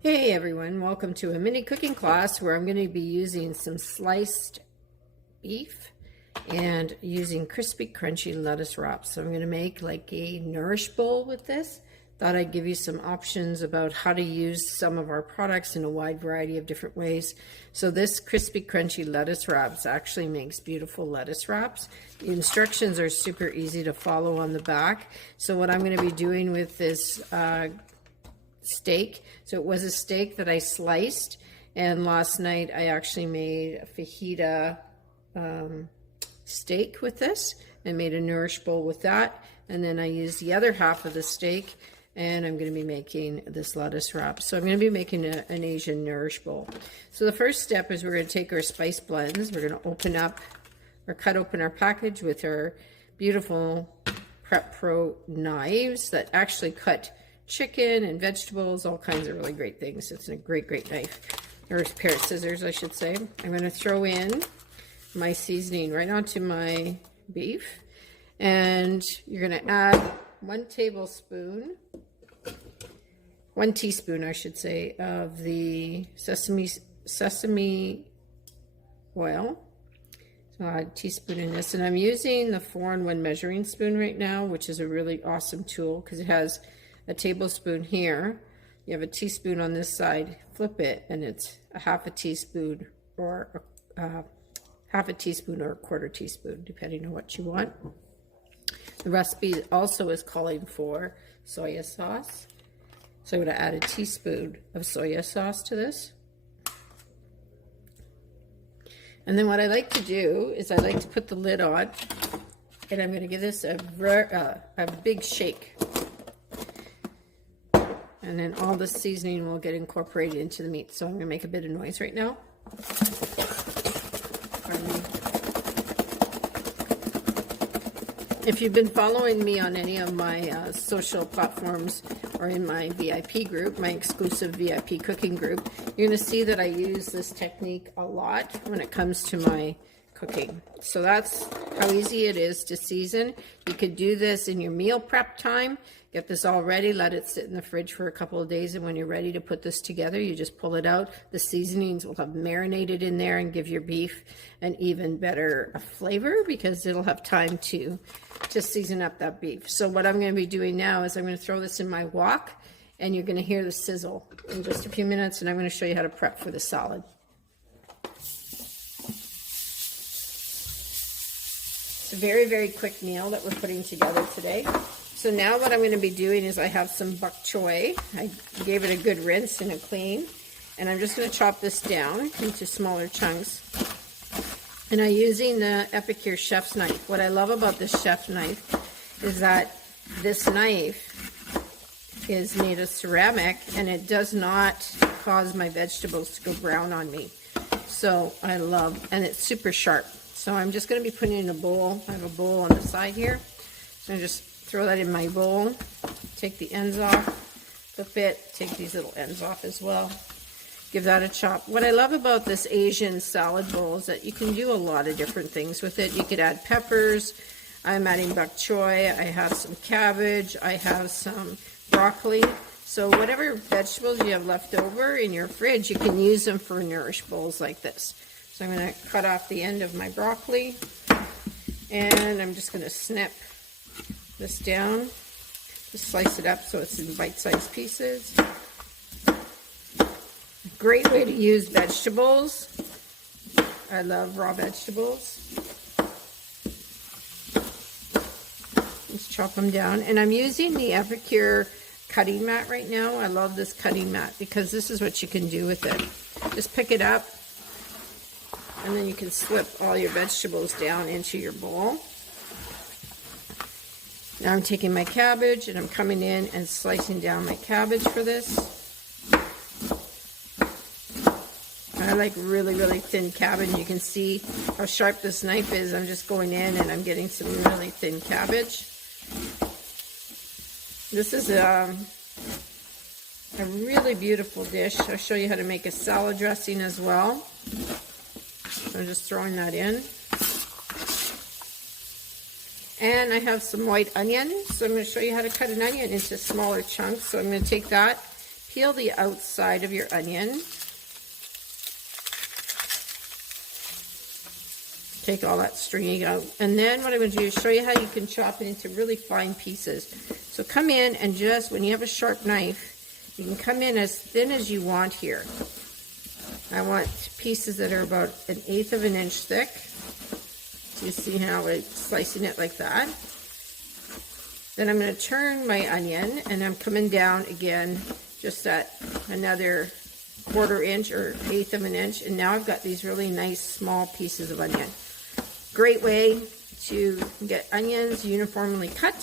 Hey everyone, welcome to a mini cooking class where I'm going to be using some sliced beef and using crispy crunchy lettuce wraps. So I'm going to make like a nourish bowl with this. Thought I'd give you some options about how to use some of our products in a wide variety of different ways. So this crispy crunchy lettuce wraps actually makes beautiful lettuce wraps. The instructions are super easy to follow on the back. So what I'm going to be doing with this steak. So it was a steak that I sliced, and last night I actually made a fajita steak with this and made a nourish bowl with that. And then I used the other half of the steak and I'm going to be making this lettuce wrap. So I'm going to be making an Asian nourish bowl. So the first step is we're going to take our spice blends. We're going to open up or cut open our package with our beautiful Prep Pro knives that actually cut chicken and vegetables, all kinds of really great things. It's a great knife, or a pair of scissors I should say. I'm going to throw in my seasoning right onto my beef, and you're going to add 1 teaspoon I should say of the sesame oil. So a teaspoon in this, and I'm using the 4-in-1 measuring spoon right now, which is a really awesome tool because it has a tablespoon here. You have a teaspoon on this side, flip it, and it's a half a teaspoon or a quarter teaspoon, depending on what you want. The recipe also is calling for soy sauce. So I'm going to add a teaspoon of soy sauce to this. And then what I like to do is I like to put the lid on, and I'm going to give this a big shake. And then all the seasoning will get incorporated into the meat. So I'm going to make a bit of noise right now. Pardon me. If you've been following me on any of my social platforms or in my VIP group, my exclusive VIP cooking group, you're going to see that I use this technique a lot when it comes to my cooking. So that's how easy it is to season. You could do this in your meal prep time. Get this all ready, let it sit in the fridge for a couple of days, and when you're ready to put this together, you just pull it out. The seasonings will have marinated in there and give your beef an even better flavor because it'll have time to season up that beef. So what I'm going to be doing now is I'm going to throw this in my wok, and you're going to hear the sizzle in just a few minutes, and I'm going to show you how to prep for the salad. It's a very quick meal that we're putting together today. So now what I'm going to be doing is I have some bok choy. I gave it a good rinse and a clean. And I'm just going to chop this down into smaller chunks. And I'm using the Epicure chef's knife. What I love about this chef knife is that this knife is made of ceramic and it does not cause my vegetables to go brown on me. So I love, and it's super sharp. So I'm just going to be putting it in a bowl. I have a bowl on the side here. So I just throw that in my bowl, take the ends off, flip it, take these little ends off as well. Give that a chop. What I love about this Asian salad bowl is that you can do a lot of different things with it. You could add peppers. I'm adding bok choy. I have some cabbage. I have some broccoli. So whatever vegetables you have left over in your fridge, you can use them for nourish bowls like this. So I'm going to cut off the end of my broccoli, and I'm just going to snip this down, just slice it up so it's in bite-sized pieces. Great way to use vegetables. I love raw vegetables. Just chop them down. And I'm using the Epicure cutting mat right now. I love this cutting mat because this is what you can do with it. Just pick it up, and then you can slip all your vegetables down into your bowl. Now I'm taking my cabbage and I'm coming in and slicing down my cabbage for this. I like really thin cabbage. You can see how sharp this knife is. I'm just going in and I'm getting some really thin cabbage. This is a really beautiful dish. I'll show you how to make a salad dressing as well. So I'm just throwing that in. And I have some white onion, so I'm going to show you how to cut an onion into smaller chunks. So I'm going to take that, peel the outside of your onion. Take all that stringing out. And then what I'm going to do is show you how you can chop it into really fine pieces. So come in and just, when you have a sharp knife, you can come in as thin as you want here. I want pieces that are about 1/8 of an inch thick. So you see how I'm slicing it like that. Then I'm going to turn my onion, and I'm coming down again just at another 1/4 inch or 1/8 of an inch. And now I've got these really nice small pieces of onion. Great way to get onions uniformly cut,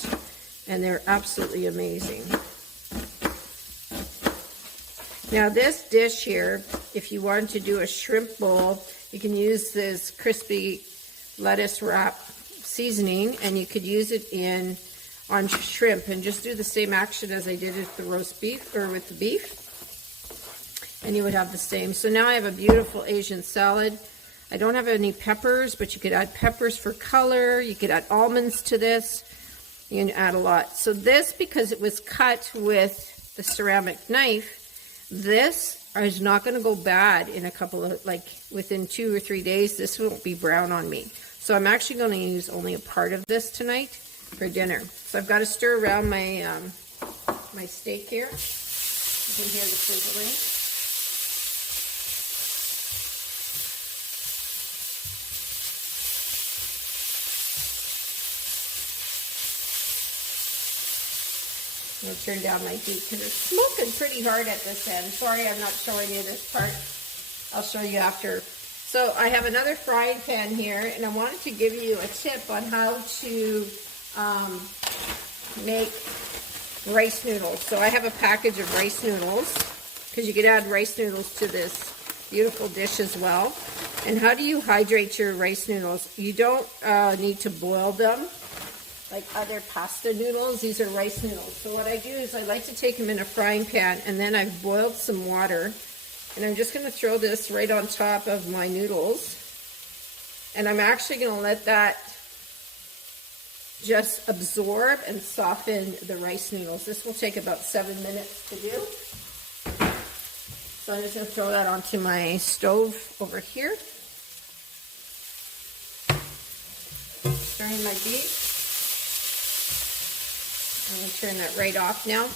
and they're absolutely amazing. Now this dish here, if you want to do a shrimp bowl, you can use this crispy lettuce wrap seasoning, and you could use it on shrimp and just do the same action as I did with the roast beef or with the beef, and you would have the same. So now I have a beautiful Asian salad. I don't have any peppers, but you could add peppers for color. You could add almonds to this. You can add a lot. So this, because it was cut with the ceramic knife, this is not going to go bad in a couple of, like within 2 or 3 days. This won't be brown on me. So I'm actually going to use only a part of this tonight for dinner. So I've got to stir around my my steak here. You can hear the sizzling. I'm going to turn down my heat because it's smoking pretty hard at this end. Sorry, I'm not showing you this part. I'll show you after. So I have another frying pan here, and I wanted to give you a tip on how to make rice noodles. So I have a package of rice noodles, because you could add rice noodles to this beautiful dish as well. And how do you hydrate your rice noodles? You don't need to boil them like other pasta noodles. These are rice noodles. So what I do is I like to take them in a frying pan, and then I've boiled some water, and I'm just going to throw this right on top of my noodles, and I'm actually going to let that just absorb and soften the rice noodles. This will take about 7 minutes to do. So I'm just going to throw that onto my stove over here. Stirring my beef. I'm going to turn that right off now.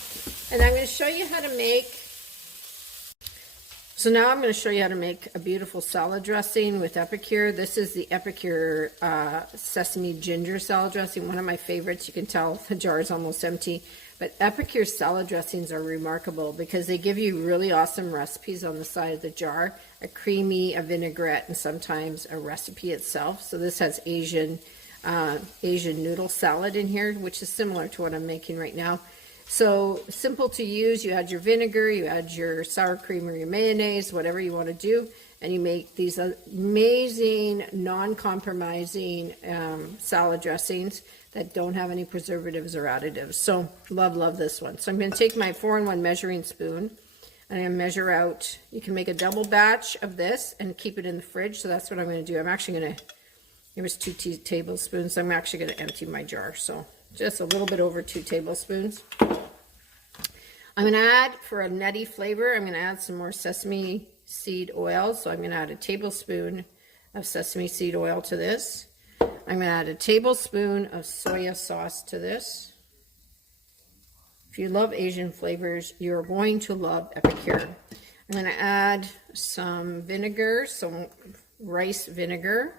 And I'm going to show you how to make, so now I'm going to show you how to make a beautiful salad dressing with Epicure. This is the Epicure Sesame Ginger Salad Dressing, one of my favorites. You can tell the jar is almost empty. But Epicure salad dressings are remarkable because they give you really awesome recipes on the side of the jar, a creamy, a vinaigrette, and sometimes a recipe itself. So this has Asian noodle salad in here, which is similar to what I'm making right now. So simple to use. You add your vinegar, you add your sour cream or your mayonnaise, whatever you want to do, and you make these amazing, non-compromising salad dressings that don't have any preservatives or additives. So love this one. So I'm going to take my 4-in-1 measuring spoon, and I'm going to measure out. You can make a double batch of this and keep it in the fridge. So that's what I'm going to do. I'm actually going to, there was 2 tablespoons. So I'm actually going to empty my jar. So just a little bit over 2 tablespoons. I'm going to add, for a nutty flavor, I'm going to add some more sesame seed oil. So I'm going to add a tablespoon of sesame seed oil to this. I'm going to add a tablespoon of soya sauce to this. If you love Asian flavors, you're going to love Epicure. I'm going to add some vinegar, some rice vinegar.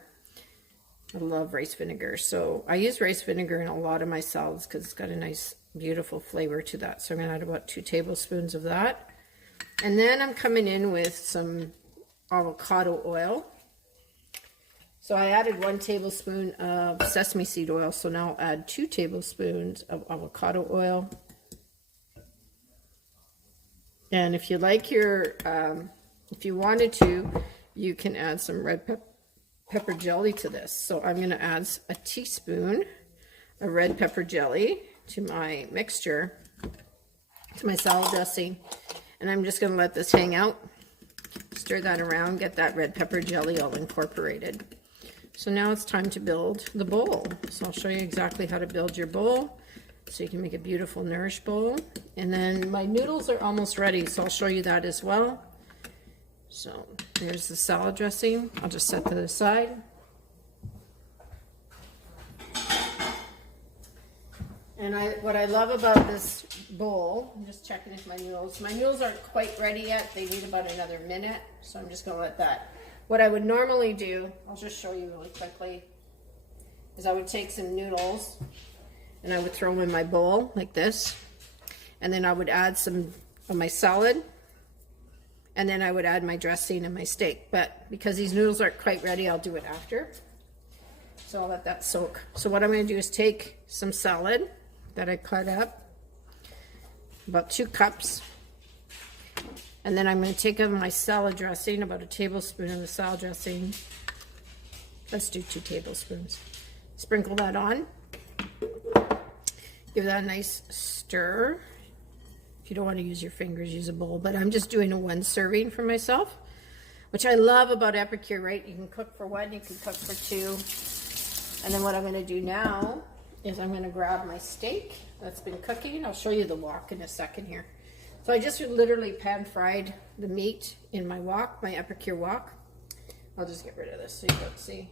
I love rice vinegar. So I use rice vinegar in a lot of my salads because it's got a nice, beautiful flavor to that. So I'm going to add about 2 tablespoons of that. And then I'm coming in with some avocado oil. So I added 1 tablespoon of sesame seed oil. So now I'll add 2 tablespoons of avocado oil. And if you like your, if you wanted to, you can add some red pepper jelly to this. So I'm going to add a teaspoon of red pepper jelly to my mixture, to my salad dressing. And I'm just going to let this hang out. Stir that around, get that red pepper jelly all incorporated. So now it's time to build the bowl. So I'll show you exactly how to build your bowl. So you can make a beautiful nourish bowl. And then my noodles are almost ready, so I'll show you that as well. So there's the salad dressing. I'll just set to the side. And what I love about this bowl, I'm just checking if my noodles aren't quite ready yet. They need about another minute, so I'm just gonna let that. What I would normally do, I'll just show you really quickly, is I would take some noodles and I would throw them in my bowl like this. And then I would add some of my salad. And then I would add my dressing and my steak. But because these noodles aren't quite ready, I'll do it after. So I'll let that soak. So what I'm going to do is take some salad that I cut up, about 2 cups. And then I'm going to take out my salad dressing, about a tablespoon of the salad dressing. Let's do 2 tablespoons. Sprinkle that on. Give that a nice stir. If you don't want to use your fingers, use a bowl. But I'm just doing a 1 serving for myself, which I love about Epicure, right? You can cook for 1, you can cook for 2. And then what I'm going to do now is I'm going to grab my steak that's been cooking. I'll show you the wok in a second here. So I just literally pan fried the meat in my wok, my Epicure wok. I'll just get rid of this so you don't see.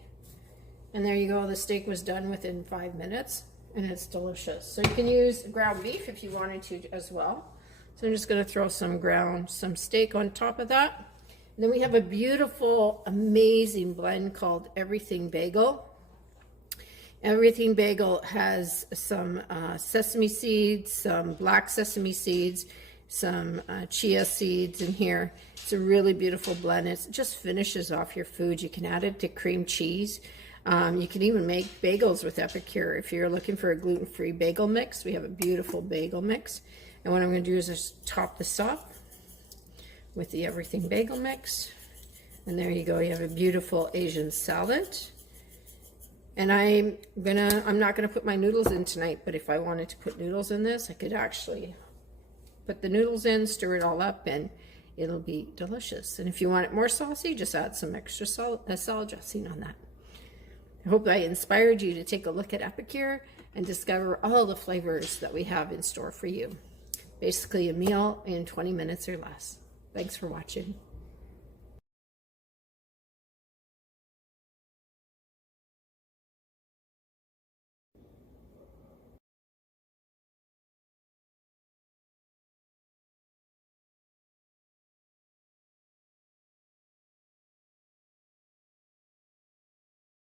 And there you go. The steak was done within 5 minutes. And it's delicious. So you can use ground beef if you wanted to as well. So I'm just going to throw some steak on top of that. And then we have a beautiful, amazing blend called Everything Bagel. Everything Bagel has some sesame seeds, some black sesame seeds, some chia seeds in here. It's a really beautiful blend. It just finishes off your food. You can add it to cream cheese. You can even make bagels with Epicure. If you're looking for a gluten-free bagel mix, we have a beautiful bagel mix. And what I'm going to do is just top this up with the Everything Bagel mix. And there you go. You have a beautiful Asian salad. And I'm not going to put my noodles in tonight, but if I wanted to put noodles in this, I could actually put the noodles in, stir it all up, and it'll be delicious. And if you want it more saucy, just add some extra salad dressing on that. I hope I inspired you to take a look at Epicure and discover all the flavors that we have in store for you. Basically a meal in 20 minutes or less. Thanks for watching.